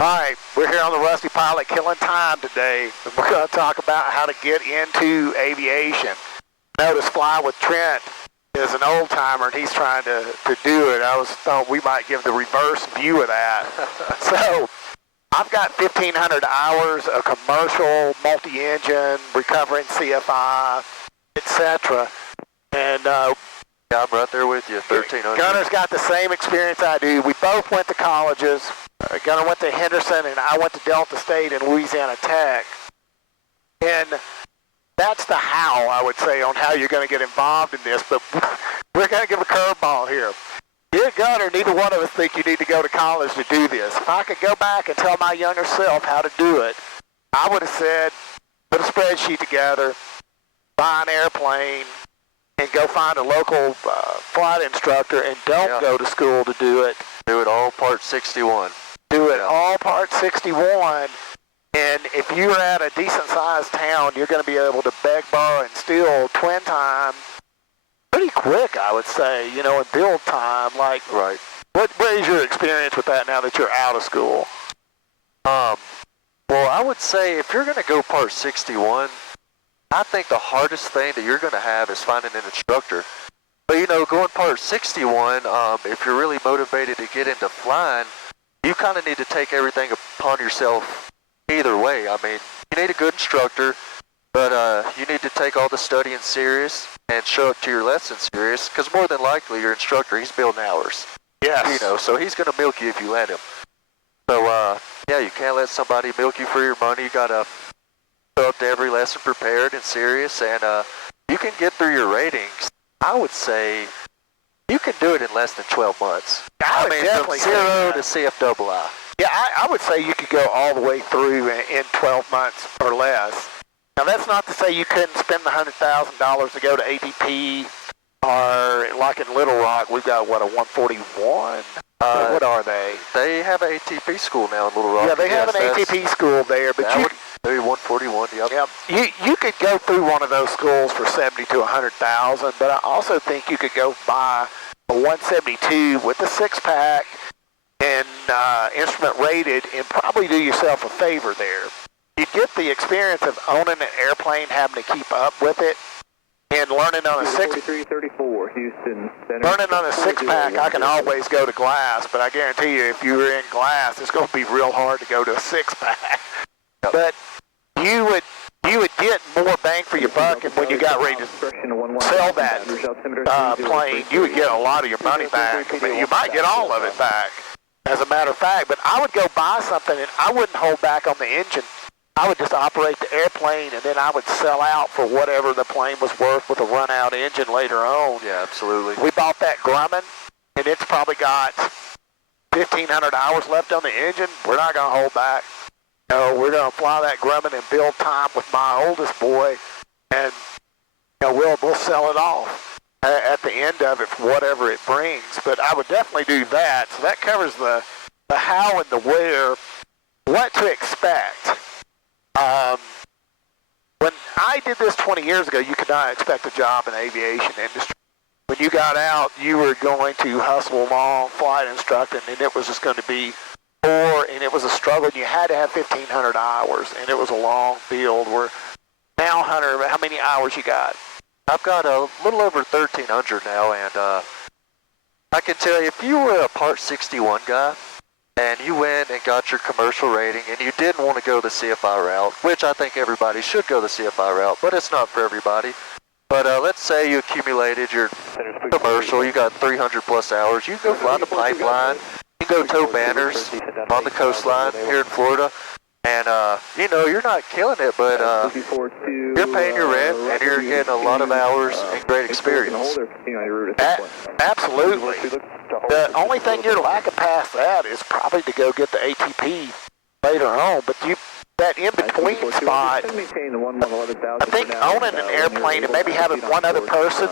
All right, we're here on the Rusty Pilot killing time today, and we're going to talk about how to get into aviation. Notice Fly with Trent is an old timer, and he's trying to do it. I thought we might give the reverse view of that. So I've got 1,500 hours of commercial, multi-engine, recovering CFI, etc. And yeah, I'm right there with you, 1,300. Gunner's got the same experience I do. We both went to colleges. Gunner went to Henderson, and I went to Delta State and Louisiana Tech. And that's the how, I would say, on how you're going to get involved in this. But we're going to give a curveball here. You and Gunner, neither one of us think you need to go to college to do this. If I could go back and tell my younger self how to do it, I would have said, put a spreadsheet together, buy an airplane, and go find a local flight instructor, and don't go to school to do it. Do it all Part 61. Do it all Part 61. And if you're at a decent-sized town, you're going to be able to beg, borrow, and steal twin time pretty quick, I would say, you know, in build time. Like, right. What is your experience with that now that you're out of school? Well, I would say if you're going to go Part 61, I think the hardest thing that you're going to have is finding an instructor. But, you know, going Part 61, if you're really motivated to get into flying, you kind of need to take everything upon yourself either way. I mean, you need a good instructor, but you need to take all the studying serious and show up to your lessons serious, because more than likely your instructor, he's building hours. Yes. You know, so he's going to milk you if you let him. So, yeah, you can't let somebody milk you for your money. You got to show up to every lesson prepared and serious, and you can get through your ratings. I would say you can do it in less than 12 months. I mean, definitely from 0 to CFII. Yeah, I would say you could go all the way through in 12 months or less. Now, that's not to say you couldn't spend the $100,000 to go to ATP, or like in Little Rock, we've got, what, a 141? What are they? They have an ATP school now in Little Rock. Yeah, they have an ATP school there, but you... Maybe 141, yep. Yep. You could go through one of those schools for $70,000 to $100,000, but I also think you could go buy a 172 with a six-pack and instrument rated and probably do yourself a favor there. You get the experience of owning an airplane, having to keep up with it, and learning on a six-pack. I can always go to glass, but I guarantee you, if you were in glass, it's going to be real hard to go to a six-pack. But you would get more bang for your buck, and when you got ready to sell that plane, you would get a lot of your money back. I mean, you might get all of it back, as a matter of fact. But I would go buy something, and I wouldn't hold back on the engine. I would just operate the airplane, and then I would sell out for whatever the plane was worth with a run-out engine later on. Yeah, absolutely. We bought that Grumman, and it's probably got 1,500 hours left on the engine. We're not going to hold back. No, we're going to fly that Grumman and build time with my oldest boy, and we'll sell it off at the end of it for whatever it brings. But I would definitely do that. So that covers the how and the where, what to expect. When I did this 20 years ago, you could not expect a job in the aviation industry. When you got out, you were going to hustle along, flight instructing, and it was just going to be and it was a struggle, and you had to have 1,500 hours, and it was a long build. Now, Hunter, how many hours you got? I've got a little over 1,300 now, and I can tell you, if you were a Part 61 guy, and you went and got your commercial rating, and you didn't want to go the CFI route, which I think everybody should go the CFI route, but it's not for everybody. But let's say you accumulated your commercial, you got 300 plus hours, you go fly the pipeline, you go tow banners on the coastline here in Florida, and you're not killing it, but you're paying your rent, and you're getting a lot of hours and great experience. Absolutely. The only thing you're lacking past that is probably to go get the ATP later on, but that in-between spot, I think owning an airplane and maybe having one other person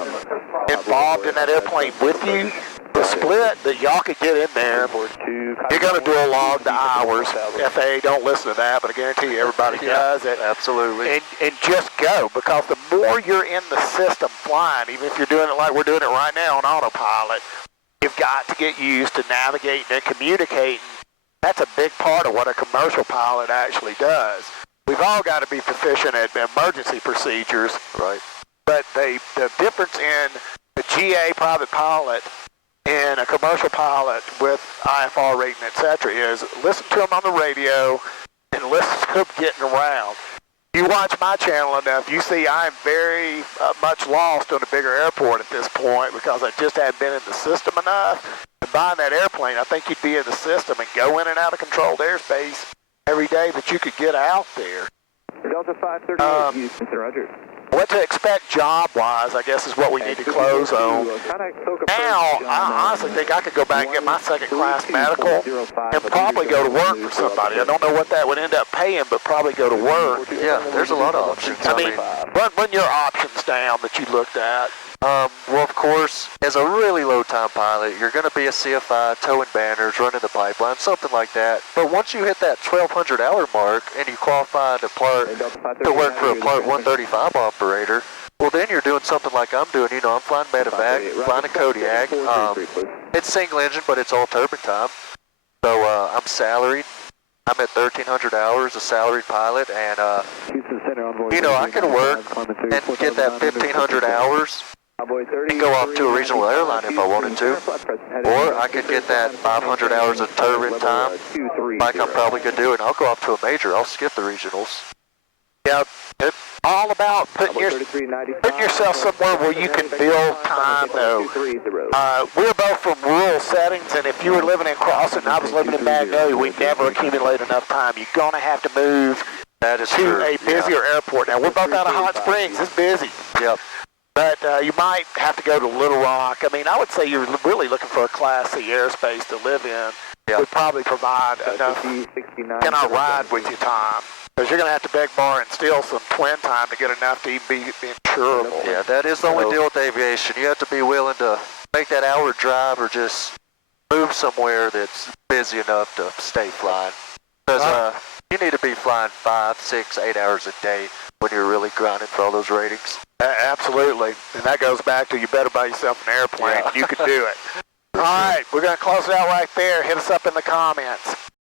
involved in that airplane with you, the split that y'all could get in there, you're going to do a log the hours. FAA don't listen to that, but I guarantee you everybody does it. Absolutely. And just go, because the more you're in the system flying, even if you're doing it like we're doing it right now on autopilot, you've got to get used to navigating and communicating That's a big part of what a commercial pilot actually does. We've all got to be proficient at emergency procedures, Right. but the difference in a GA private pilot and a commercial pilot with IFR rating, etc., is listen to them on the radio and listen to them getting around. You watch my channel enough, you see I'm very much lost on a bigger airport at this point because I just haven't been in the system enough. And buying that airplane, I think you'd be in the system and go in and out of controlled airspace every day that you could get out there. Delta 538, Houston, Roger. What to expect job-wise, I guess, is what we need to close on. Now, I honestly think I could go back and get my second-class medical and probably go to work for somebody. I don't know what that would end up paying, but probably go to work. Yeah, there's a lot of options. I mean, run your options down that you looked at. Well, of course, as a really low-time pilot, you're going to be a CFI, towing banners, running the pipeline, something like that. But once you hit that 1,200-hour mark and you qualify to work for a Part 135 operator, well, then you're doing something like I'm doing. You know, I'm flying medevac, flying a Kodiak. It's single engine, but it's all turbine time. So I'm salaried. I'm at 1,300 hours, a salaried pilot, and you know, I could work and get that 1,500 hours and go off to a regional airline if I wanted to. Or I could get that 500 hours of turbine time, like I'm probably going to do, and I'll go off to a major. I'll skip the regionals. Yeah, it's all about putting yourself somewhere where you can build time, though. We're both from rural settings, and if you were living in Crossing and I was living in Magnolia, we'd never accumulate enough time. You're going to have to move to a busier airport. Now, we're both out of Hot Springs. It's busy. Yep. But you might have to go to Little Rock. I mean, I would say you're really looking for a Class C airspace to live in. Yep. Would probably provide enough cannot ride with your time. Because you're going to have to beg, borrow, and steal some twin time to get enough to even be insurable. Yeah, that is the only deal with aviation. You have to be willing to make that hour drive or just move somewhere that's busy enough to stay flying. Because you need to be flying 5, 6, 8 hours a day when you're really grinding for all those ratings. Absolutely. And that goes back to you better buy yourself an airplane. Yeah. You can do it. All right, we're going to close it out right there. Hit us up in the comments.